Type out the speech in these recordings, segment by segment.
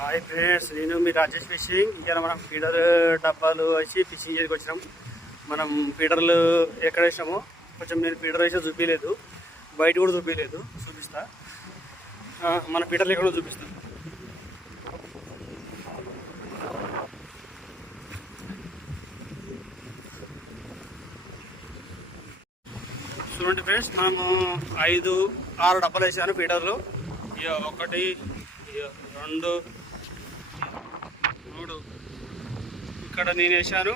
Hi friends, నేను మీ Rajesh fishing. ఇక్కడ మనం ఫీడర్ డబ్బాలు వేసి ఫిషింగ్ చేయడానికి వచ్చినాం. మనం ఫీడర్లు ఎక్కడ వేసామో కొంచెం నేను ఫీడర్ వేసా చూపించలేదు, బయట కూడా చూపించలేదు, చూపిస్తా. మన ఫీడర్లు ఎక్కడో చూపిస్తాను. చూడండి ఫ్రెండ్స్, మనము 5-6 డబ్బాలు వేసాను ఫీడర్లు. ఇక 1, 2, 3 ఇక్కడ నేను వేసాను.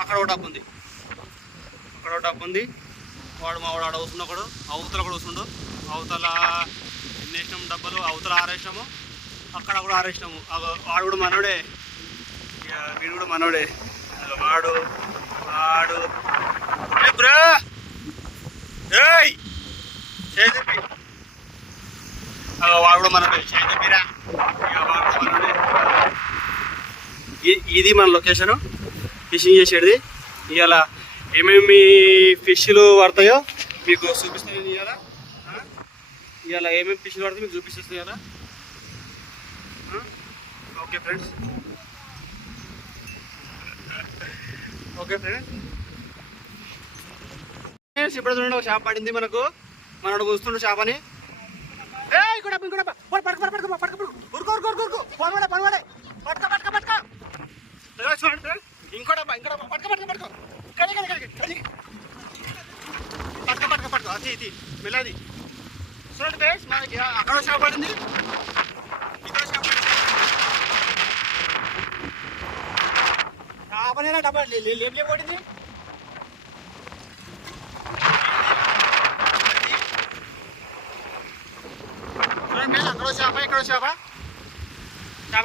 అక్కడ ఒక డబ్బు ఉంది, వాడు మా వాడు అవుతున్నా కూడా అవతల కూడా వస్తుండు. అవతల ఎన్ని వేసినాము డబ్బాలు, అవతల 6 వేసినాము, అక్కడ కూడా 6 వేసినాము. వాడు కూడా మనోడే, వీడు కూడా మనోడే. వాడు బ్రో చెప్పి వాడు కూడా మనోడే, చెప్పిరా. వాడు కూడా మనోడే. ఇది మన లొకేషను ఫిషింగ్ చేసేది. ఇవాళ ఏమేమి ఫిష్లు పడతాయో మీకు చూపిస్తాను. ఇవాళ ఏమేమి ఫిష్లు పడతాయో మీకు చూపిస్తాను ఇవాళ. ఓకే ఫ్రెండ్స్, ఇప్పుడు చూడండి, ఒక చేప పడింది మనకు. మనోడు కూస్తుండు చేపని. ఇంకో డబ్బా పట్టుకో అది మెల్లది. చూడండి ఫ్రెండ్స్, మనకి అక్కడ చేప పడింది, ఇక్కడ చేప పడింది. చేపనేనా డబ్బా లేపు పడింది. చూడండి, అక్కడ చేప ఇక్కడ చేప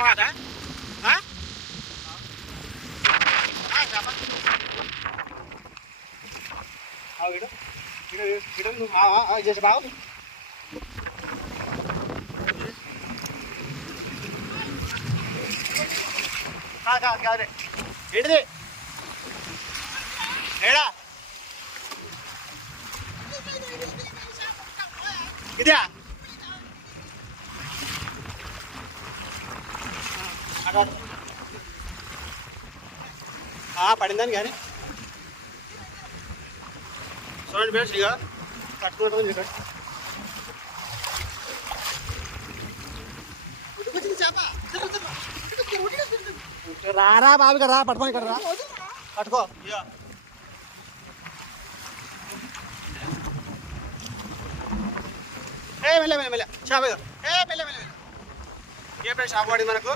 కాదా చేసి బాగు. కాదే ఏంటిది ఏడా ఇదా పడిందని కానీ. చూడండి ఫ్రెండ్స్, ఇక పట్టుకుంటుంది ఇక్కడ. రారా బాబు, ఇక్కడ రా, పట్టుకో, ఇక్కడ రా, పట్టుకో. మెల్ల చేప, ఏ ఫ్రెండ్స్ చేప పడింది మనకు.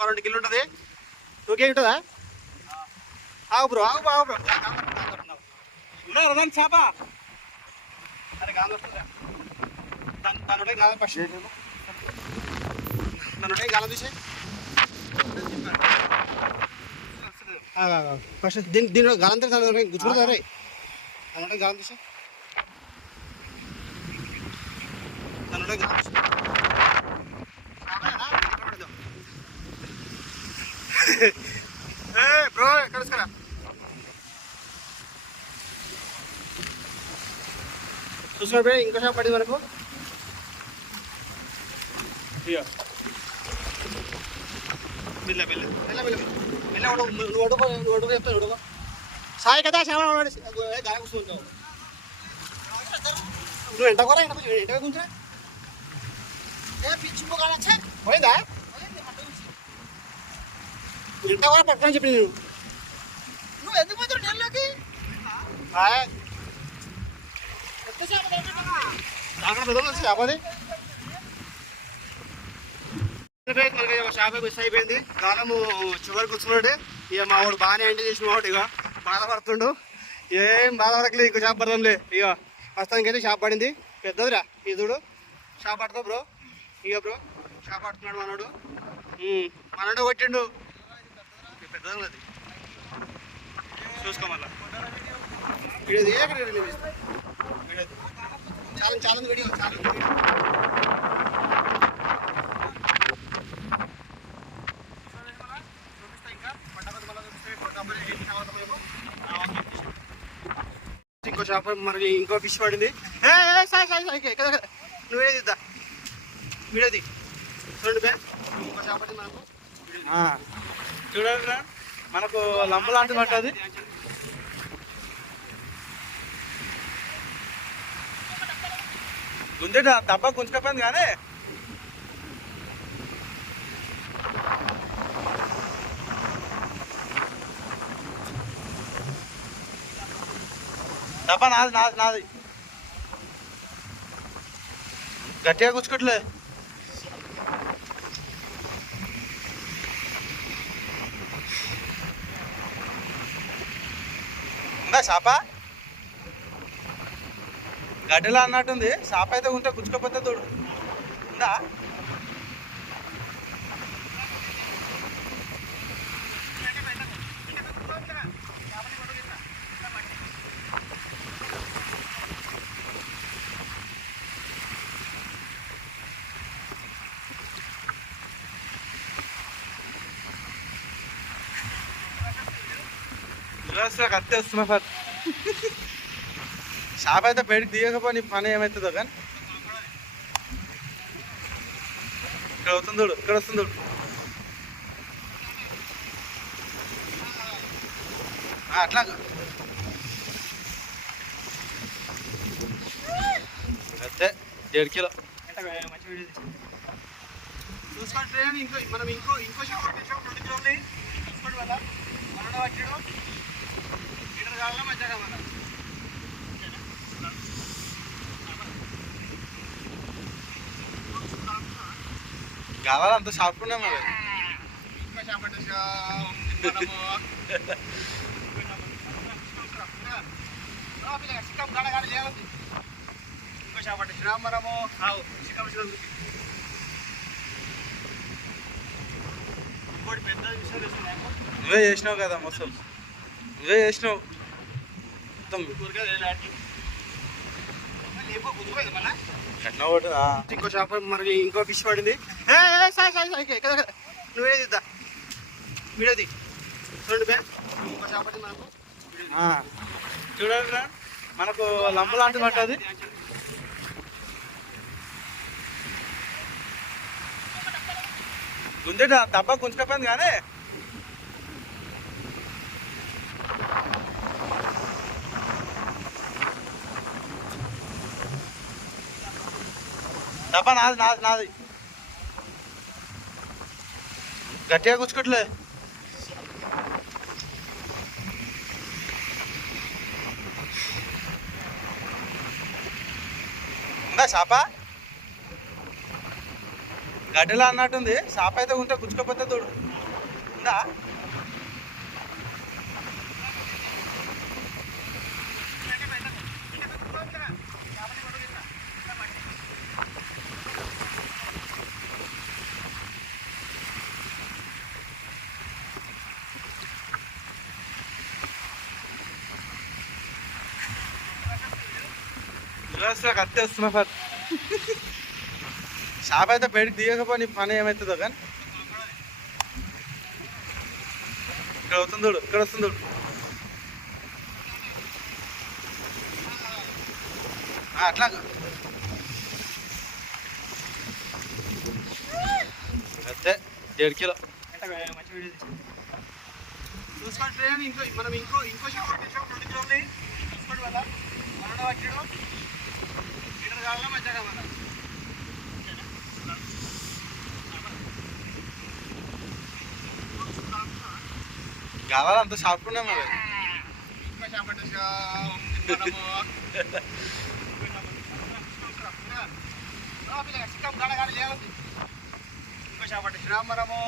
ఒక 2 కిలో ఉంటుంది, 2 కేజీ ఉంటుందా? ఆగు బ్రో దాని చేప. అరే గాలి వస్తుందా? దాని గాలి ఫస్ట్ గాలం తీసే ఫస్ట్ దీని గాలం గుచ్చుకుంటుందా? రే దాని గాలం తీసే, దాని గాలం బ్రో ఎక్కడ తీసుకురా. చూసినప్పుడు ఇంకో షాప్ పడింది మనకు. చెప్తాను సాయి కదా గాలి కూర్చుంటావు నువ్వు. ఎంట కూడా ఎంటగా కూర్చురా. పోయిందా ఇంత కూడా పట్టుకొని చెప్పి నువ్వు ఎందుకు పోతావు నీళ్ళకి? చేపది చేప మిస్ అయిపోయింది. కాలము చివరికి కూర్చున్నాడు. ఇక మా వాడు బాగానే ఎంటర్ చేసిన వాడు ఇక బాధపడుతుండు. ఏం బాధపడకలేదు, ఇంకో చేప పడదాంలే. ఇక ప్రస్తుతానికి అయితే చేప పడింది, పెద్దదిరా. ఇదుడు చేప పడుకో బ్రో. ఇక బ్రో చేప పడుతున్నాడు మనోడు కొట్టిండు, పెద్దది అది చూసుకో. మళ్ళా చాలా వీడియో చూపిస్తా. ఇంకా ఇంకో చేప మరి ఇంకో ఫిష్ పడింది. నువ్వే తీద్దా వీడియోది చూడండి బే. ఇంకో చేప పడింది మనకు. చూడండి మనకు లంబ లాంటిది పట్టది. గుంజే దెబ్బ గుంజుకపోయింది కానీ డబ్బా నాది నాది నాది గట్టిగా గుచ్చుకోట్లే. ఉందా చేప గడ్డలా అన్నట్టుంది. చేప అయితే ఉంటే గుచ్చుకోపోతే తోడు ఉందా. కత్తి వస్తున్నా సార్. చేప అయితే బయటకు దిగకపోయి పని ఏమవుతుందో కానీ ఇక్కడ అవుతుంది చూడు, ఇక్కడ వస్తుంది చూడు. అట్లా అంతే 1.5 కిలో చూసుకోండి. ఇంకో మనం ఇంకో షాప్ పట్టేసాం 2 కిలోలు చూసుకోండి. వల్ల మనలో వచ్చాడు లీటర్ కావాలా మధ్య కావాలా. కావాలంత షార్ప్ ఉన్నాయి మరి. ఇంకో షాప్ పట్టేసాం మనము. ఇంకో షాప్ పట్టేసినా మనము. ఇంకోటి పెద్ద విషయం తెలుసు. నువ్వే చేసినావు కదా మొత్తం, నువ్వే చేసినావు మొత్తం. ఎట్లా ఒకటి ఇంకో చేప మరి ఇంకో ఫిష్ పడింది. నువ్వే తీద్దా వీడియోది చూడండి బే. ఇంకో చేప పడింది మనకు. చూడండి మనకు లంబ లాంటిది పట్టది. గుంజే దెబ్బ గుంజుకపోయింది కానీ డబ్బా నాది నాది నాది గట్టిగా గుచ్చుకోట్లే. ఉందా చేప గడ్డలా అన్నట్టుంది. చేప అయితే ఉంటే గుచ్చుకోపోతే తోడు ఉందా. కత్తి వస్తున్నా సార్. చేప అయితే బయటకు దిగకపోయి పని ఏమవుతుందో కానీ ఇక్కడ అవుతుంది చూడు, ఇక్కడ వస్తుంది చూడు. అట్లా అంతే 1.5 కిలో చూసుకోండి. మనం ఇంకో షాప్ పట్టేసాం 2 కిలోలు చూసుకోండి. వల్ల మనలో వచ్చాడు లీటర్ కావాలా మధ్య కావాలా. కావాలంత షార్ప్ ఉన్నాయి మరి. ఇంకో షాప్ పట్టేసాం మనము. ఇంకో షాప్ పట్టేసినా మనము.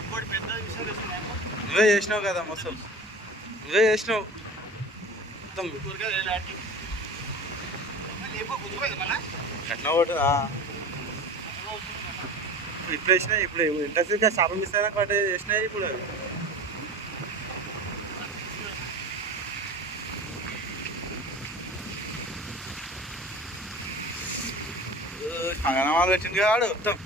ఇంకోటి పెద్ద విషయం తెలుసు. నువ్వే చేసినావు కదా మొత్తం, నువ్వే చేసినావు మొత్తం. ఎట్లా ఒకటి ఇప్పుడు వేసినాయి. ఇప్పుడు ఇండస్ట్రీగా చేప మిస్ అయినా ఒకటి వేసినాయి. ఇప్పుడు పగనమాలు వచ్చింది కాడు మొత్తం.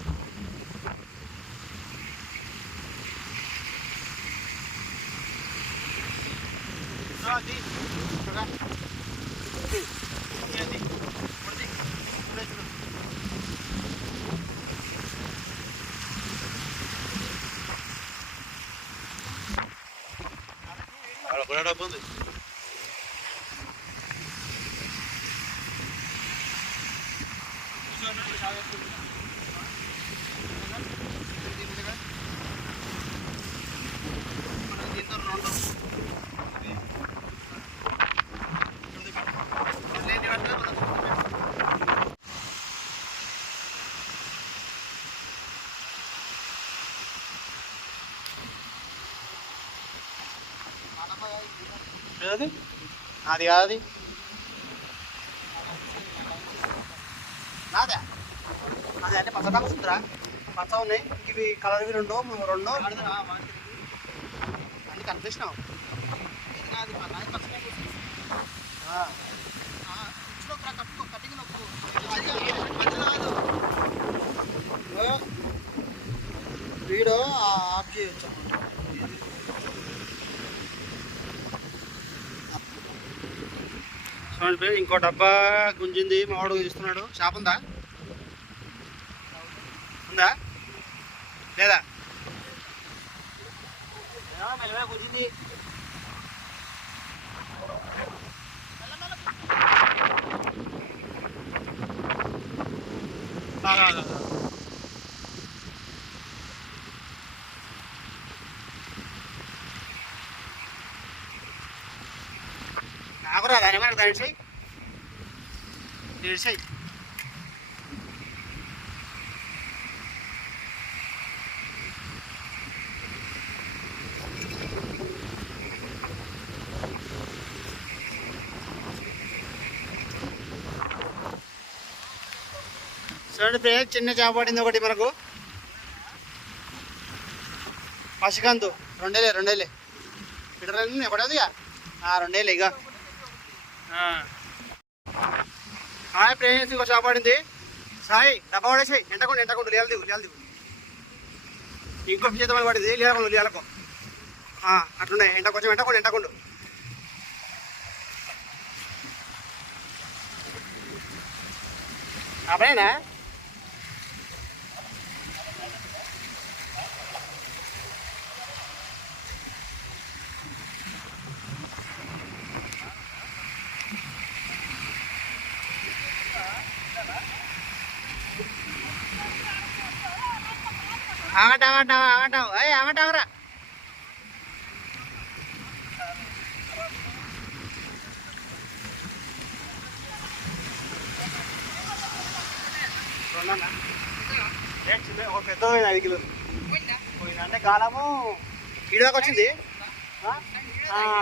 కూడా డబ్బు ఉంది. అది అది కాదు, నాదే అదే అంటే పచ్చ వస్తుందిరా, పచ్చ ఉన్నాయి ఇవి కలర్వి రెండు అన్ని కనిపిస్తున్నావు. వీడియో ఆఫ్ చేయొచ్చు. ఇంకో డబ్బా గుంజింది, మావాడు ఇస్తున్నాడు. షాప్ ఉందా లేదా? మెల్లగా గుంజింది. నాకు రాదా మనకు దాడిసాయి ఏడ్సాయి. చూడండి చిన్న చేప పడింది ఒకటి మనకు. పసికందు రెండేలే ఇటర్లే ఒకటేది రెండేలే ఇక. హాయ్ ఫ్రెండ్స్, ఇంకో చేప పడింది. సాయి డబ్బా పడేసాయి. ఎంటకుండా లేలు దిగు. ఇంకో చేత పడింది లేలకు అట్లున్నాయి. కొంచెం ఎంటకుండు. అప్పుడేనా ఆగటావరా. ఒక పెద్ద 5 కిలోలు పోయింది. అంటే గాలము ఈడదాకా వచ్చింది.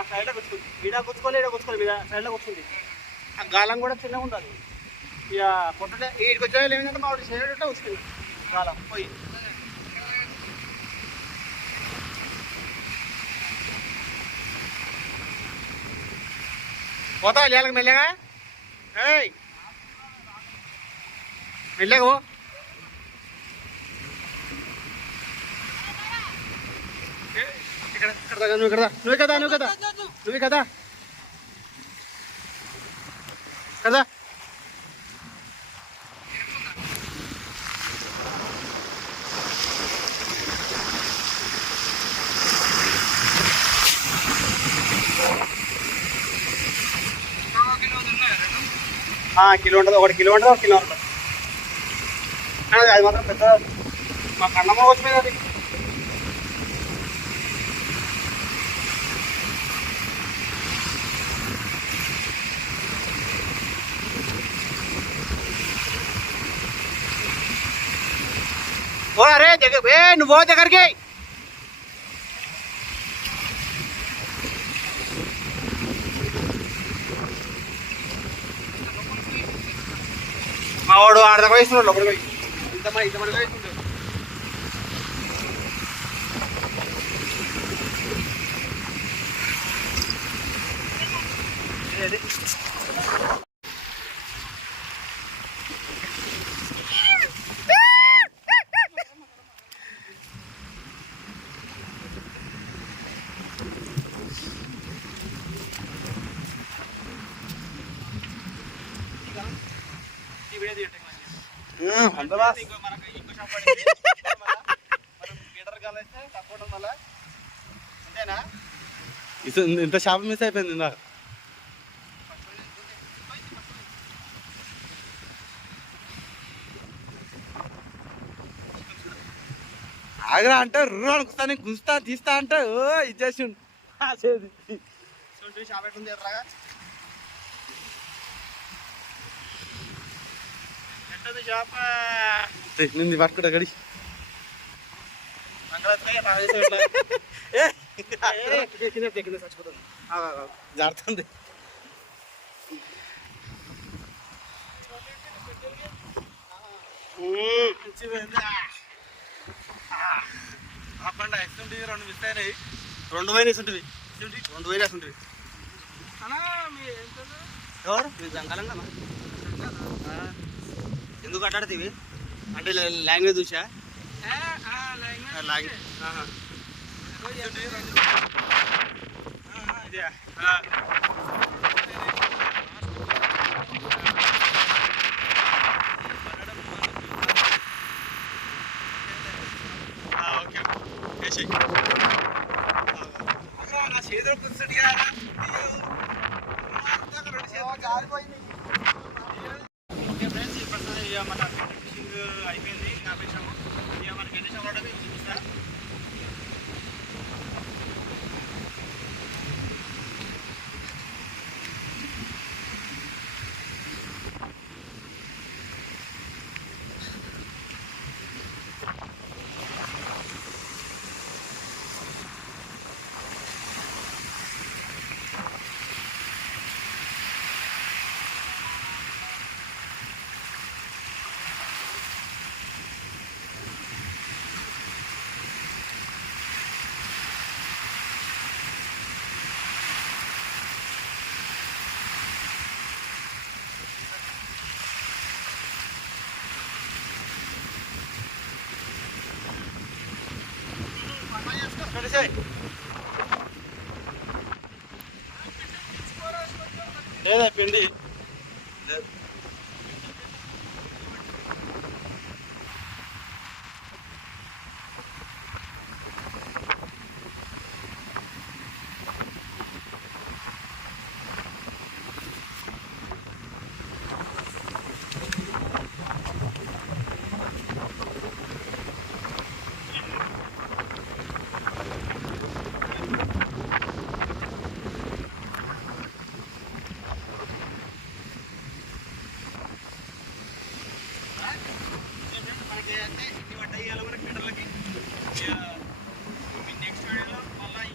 సైడ్లో గుచ్చుకుంది. ఈడ గుచ్చుకోలే మీద సైడ్లో గుచ్చుకుంది. ఆ గాలం కూడా చిన్నగా ఉంటుంది. ఇక పొట్టే ఈడికి వచ్చే ఏమిటంటే మా సైడ్ వచ్చింది గాలం పోయి. పోతావా లేలకు మెల్లగా? మెల్లగా నువ్వే కదా కిలో ఉంటుంది. 1 కిలో ఉంటుంది, 1 కిలో ఉంటుంది. అది మాత్రం పెద్ద మా కన్నమ్మ వచ్చిపోయింది అది. అరే నువ్వు దగ్గరికి మా వాడు ఆడదాకా వేస్తున్నాడు లోపలికి పోయి. ఇంతమంది వేస్తుంటాడు. ఏది అందబాస్ ఇంకో మనకు ఇంకో షాప్ పడింది మనం మీటర్ కలిస్తే తక్కువ ఉండదు మళ్ళా అంతేనా ఇంత షాప్ మిస్ అయిపోయింది ఇందాక ఆగరా అంటే రుణం అనుకుతాను గుంజుతా తీస్తా అంటే ఓ ఇచ్చేసి షాప్ ఎట్లుంది ఎర్రగా ఎట్టుంది షాప్ నింది పట్టుకుంటా గడి చచ్చిపోతుంది జారుతుంది పండు ఐస్ క్రీమ్ రెండు మిస్ అయినాయి 2 వేలు ఉంటుంది 2 వేలు ఉంటుంది ఎవరు మీరు జంకాలంగా ఎందుకు అట్టాడుతీవి అంటే లాంగ్వేజ్ చూసా లాంగ్వేజ్ ఓకే నా చేతులు కూర్చొని ఓకే ఫ్రెండ్స్ ఇప్పుడు ఇక మన ఫిషింగ్ అయిపోయింది ఆపేసాము ఇక మనకి ఎన్ని షాప్ ఉంటుంది చూపిస్తా లేదా పిండి మనకి అంటే ఇన్ని పడ్డాయి ఇవాళ మనకి మీటర్లకి నెక్స్ట్ వీడియోలో మళ్ళీ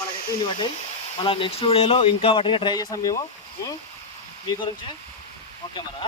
మనకైతే ఇన్ని పడ్డాయి మళ్ళీ నెక్స్ట్ వీడియోలో ఇంకా వాటిని ట్రై చేసాం మేము మీ గురించి ఓకే మరి